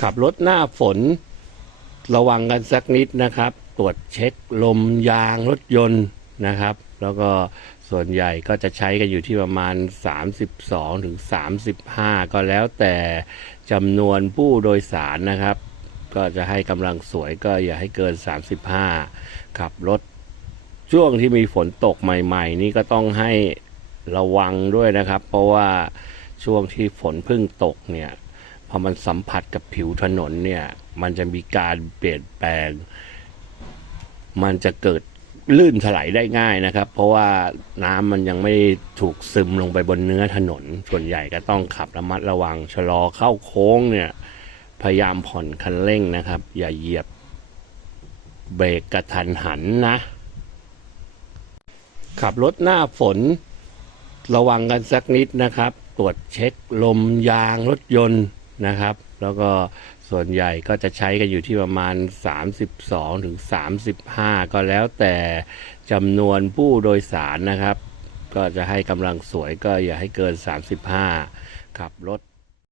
ขับรถหน้าฝน ระวังกันสักนิดนะครับ ตรวจเช็คลมยางรถยนต์นะครับ แล้วก็ส่วนใหญ่ก็จะใช้กันอยู่ที่ประมาณ 32ถึง35 ก็แล้วแต่จำนวนผู้โดยสารนะครับ ก็จะให้กำลังสวยก็อย่าให้เกิน 35 ขับรถช่วงที่มีฝนตกใหม่ ๆ นี่ก็ต้องให้ระวังด้วยนะครับ เพราะว่าช่วงที่ฝนเพิ่งตกเนี่ย พอมันสัมผัสกับผิวถนนเนี่ย มันจะมีการเปลี่ยนแปลง มันจะเกิดลื่นถลายได้ง่ายนะครับ เพราะว่าน้ำมันยังไม่ถูกซึมลงไปบนเนื้อถนน ส่วนใหญ่ก็ต้องขับระมัดระวังชะลอเข้าโค้งเนี่ย พยายามผ่อนคันเร่งนะครับ อย่าเหยียบเบรกกระทันหันนะ ขับรถหน้าฝน ระวังกันสักนิดนะครับ ตรวจเช็คลมยางรถยนต์ นะครับ แล้วก็ส่วนใหญ่ก็จะใช้กันอยู่ที่ประมาณ 32 ถึง 35 ก็แล้วแต่จำนวนผู้โดยสารนะครับ ก็จะให้กำลังสวยก็อย่าให้เกิน 35 ขับรถ